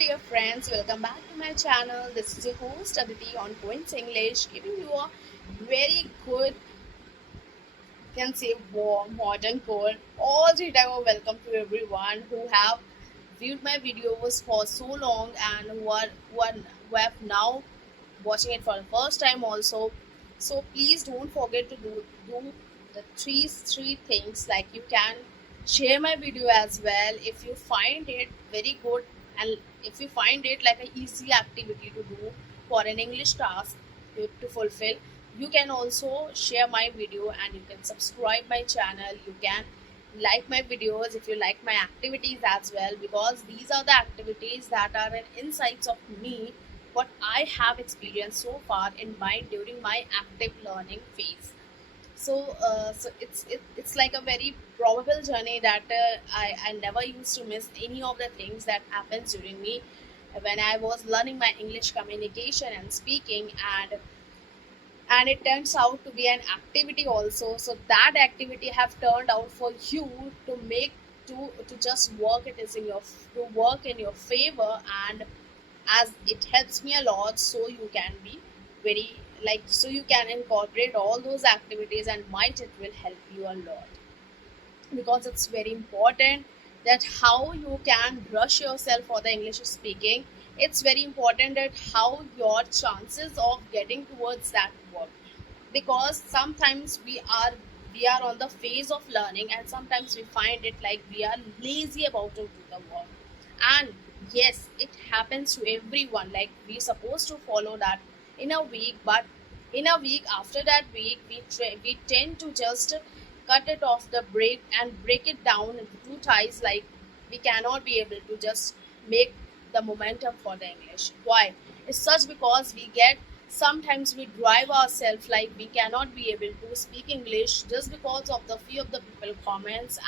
dear friends, welcome back to my channel. This is your host Aditi on Points English, giving you a very good, can say warm, hot and cold. All the time, a welcome to everyone who have viewed my videos for so long and who have now watching it for the first time also. So please don't forget to do the three things, like you can share my video as well if you find it very good, and if you find it like an easy activity to do for an English task to fulfill. You can also share my video and you can subscribe my channel. You can like my videos if you like my activities as well, because these are the activities that are an insights of me, what I have experienced so far in my during my active learning phase. So it's like a very probable journey that I never used to miss any of the things that happens during me when I was learning my English communication and speaking, and it turns out to be an activity also. So that activity have turned out for you to make to just work it is in your to work in your favor, and as it helps me a lot, so you can be very, like, so you can incorporate all those activities and might it will help you a lot, because it's very important that how you can brush yourself for the English speaking. It's very important that how your chances of getting towards that work, because sometimes we are on the phase of learning, and sometimes we find it like we are lazy about to do the work. And yes, it happens to everyone, like we supposed to follow that in a week, but in a week after that week we tend to just cut it off the break and break it down into two ties, like we cannot be able to just make the momentum for the English. Why? It's such because we get, sometimes we drive ourselves like we cannot be able to speak English just because of the few of the people comments,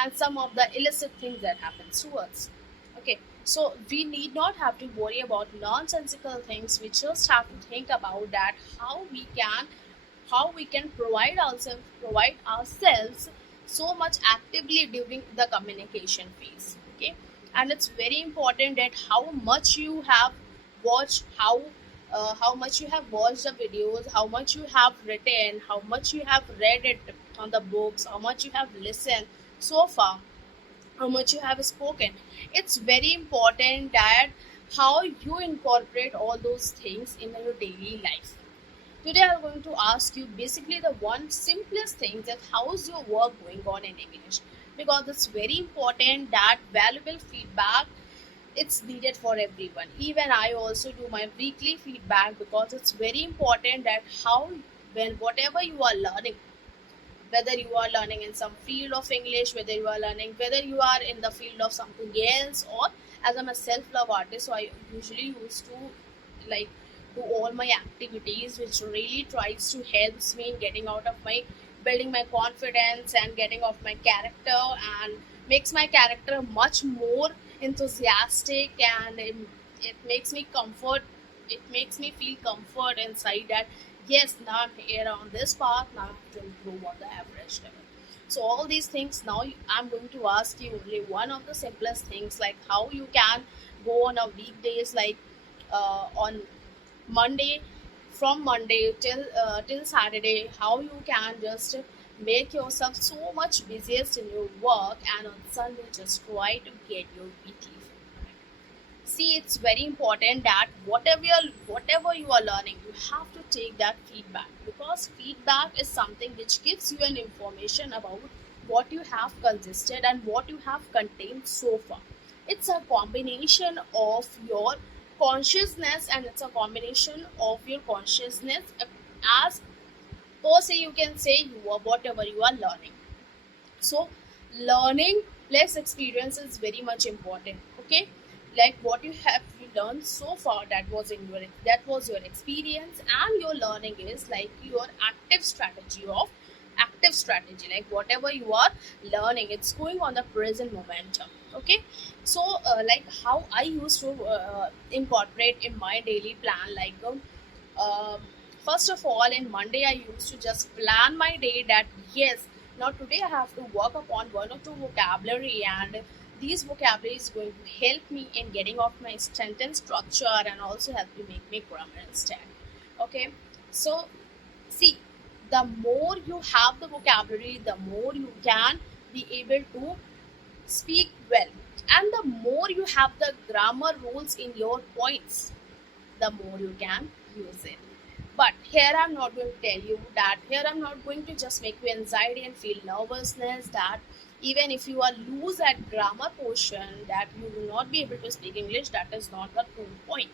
and some of the illicit things that happens to us. Okay, so we need not have to worry about nonsensical things. We just have to think about that how we can provide ourselves so much actively during the communication phase. Okay, and it's very important that how much you have watched, how much you have watched the videos, how much you have written, how much you have read it on the books, how much you have listened so far, how much you have spoken. It's very important that how you incorporate all those things in your daily life. Today I'm going to ask you basically the one simplest thing, that how's your work going on in English, because it's very important that valuable feedback, it's needed for everyone. Even I also do my weekly feedback, because it's very important that how, when whatever you are learning, whether you are learning in some field of English, whether you are in the field of something else, or as I'm a self-love artist, so I usually used to, like, do all my activities which really tries to helps me in getting out of my, building my confidence and getting off my character, and makes my character much more enthusiastic, and it makes me comfort, it makes me feel comfort inside that yes, now I'm here on this path, now I have to improve on the average level. So all these things now, I'm going to ask you only one of the simplest things, like how you can go on a weekdays, like on Monday, from Monday till Saturday, how you can just make yourself so much busiest in your work, and on Sunday just try to get your weekly feedback. See, it's very important that whatever you are learning, you have to take that feedback, because feedback is something which gives you an information about what you have consisted and what you have contained so far. It's a combination of your consciousness, and it's a combination of your consciousness, as per se you can say you are whatever you are learning. So learning plus experience is very much important. Okay, like what you have learned so far, that was your experience, and your learning is like your active strategy, like whatever you are learning, it's going on the present momentum. Okay, so like how I used to incorporate in my daily plan, like uh, first of all, in Monday, I used to just plan my day that yes, now today I have to work upon one or two vocabulary, and these vocabulary is going to help me in getting off my sentence structure and also help you make me grammar instead. Okay, so see, the more you have the vocabulary, the more you can be able to speak well, and the more you have the grammar rules in your points, the more you can use it. But here I'm not going to tell you that, here I'm not going to just make you anxiety and feel nervousness that even if you are loose at grammar portion that you will not be able to speak English. That is not the true point,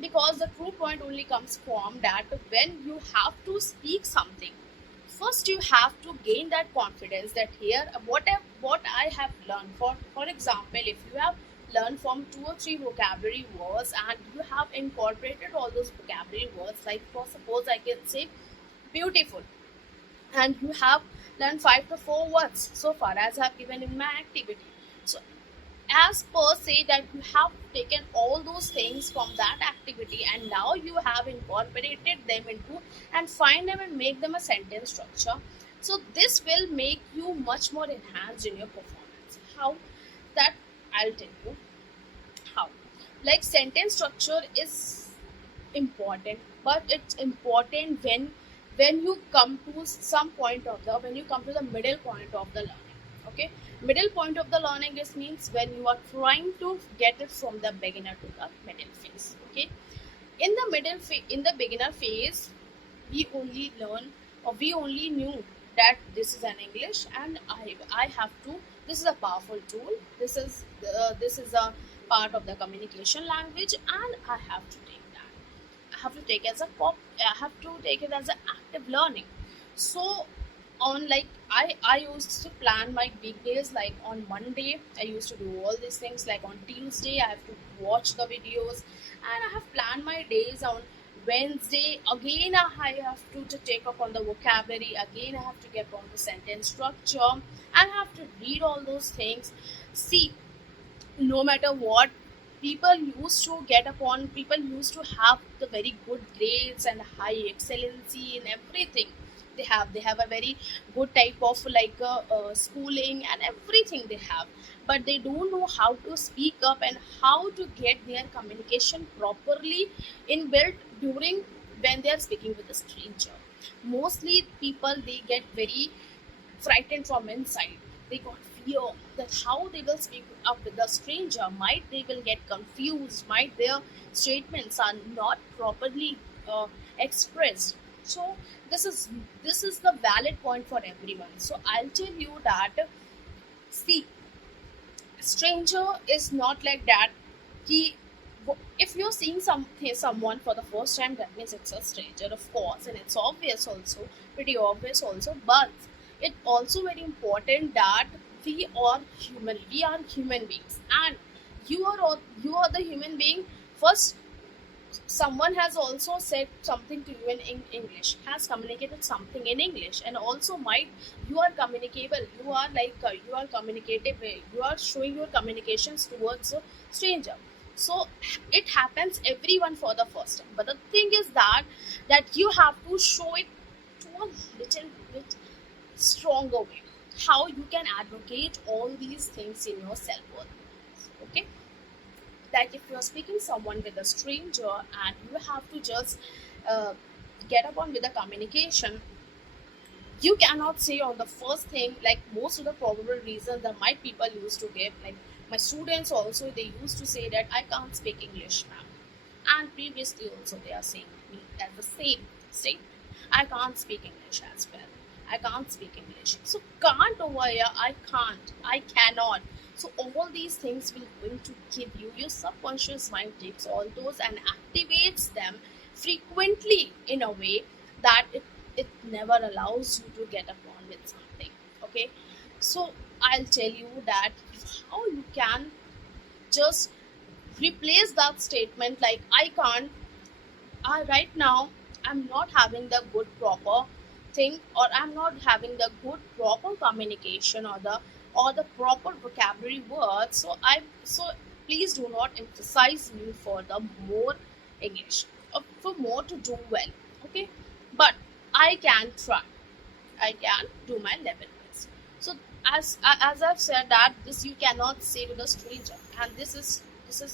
because the true point only comes from that when you have to speak something, first you have to gain that confidence that here what I have learned. For example, if you have learned from two or three vocabulary words and you have incorporated all those vocabulary words, like for suppose I can say beautiful, and you have learned 5 to 4 words so far as I have given in my activity. So as per se that you have taken all those things from that activity and now you have incorporated them into and find them and make them a sentence structure. So this will make you much more enhanced in your performance. How? That I'll tell you how. Like sentence structure is important, but it's important when you come to some point of the when you come to the middle point of the learning. Okay, middle point of the learning is means when you are trying to get it from the beginner to the middle phase. Okay, in the in the beginner phase, we only learn or we only knew that this is an English and I have to, this is a powerful tool, this is a part of the communication language and I have to take that, I have to take as a I have to take it as an active learning. So on like I used to plan my weekdays, like on Monday I used to do all these things, like on Tuesday I have to watch the videos, and I have planned my days on Wednesday. Again I have to take up on the vocabulary, again I have to get on the sentence structure and I have to read all those things. See, no matter what, people used to get upon, people used to have the very good grades and high excellency in everything. They have a very good type of like schooling and everything they have, but they don't know how to speak up and how to get their communication properly inbuilt during when they are speaking with a stranger. Mostly people, they get very frightened from inside. They got fear that how they will speak up with the stranger. Might they will get confused. Might their statements are not properly expressed. So this is this is the valid point for everyone. So I'll tell you that see, stranger is not like that. Ki, if you're seeing someone for the first time, that means it's a stranger, of course, and it's obvious also, pretty obvious also. But it also very important that we are human beings, and you are the human being. First, someone has also said something to you in English, has communicated something in English, and also might you are communicable, you are like you are communicative, you are showing your communications towards a stranger. So it happens everyone for the first time, but the thing is that you have to show it to a little bit stronger way, how you can advocate all these things in your self-worth. Okay, like if you're speaking someone with a stranger and you have to just uh, get up on with the communication, you cannot say on the first thing, like most of the probable reasons that my people used to give, like my students also, they used to say that I can't speak English, ma'am. And previously also they are saying me at the same statement, I can't speak English as well, I can't speak English. So can't over here, I can't, I cannot. So all these things will going to give you, your subconscious mind takes all those and activates them frequently in a way that it never allows you to get upon with something. Okay, so I'll tell you that how you can just replace that statement like I can't. Right now I'm not having the good proper thing, or I'm not having the good proper communication or the proper vocabulary words. So I so please do not emphasize me for the more English, for more to do well. Okay, but I can try, I can do my level best. So as I've said that this you cannot say to the stranger, and this is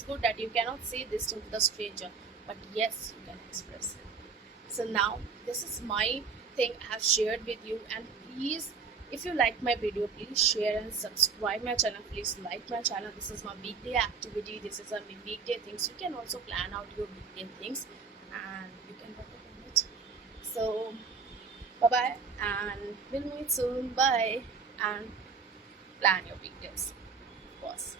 good that you cannot say this to the stranger, but yes, you can express it. So now this is my thing I have shared with you, and please, if you like my video, please share and subscribe my channel. Please like my channel. This is my weekday activity. This is a weekday things. You can also plan out your weekday things, and you can work on it. So bye bye, and we'll meet soon. Bye, and plan your weekdays. Of course.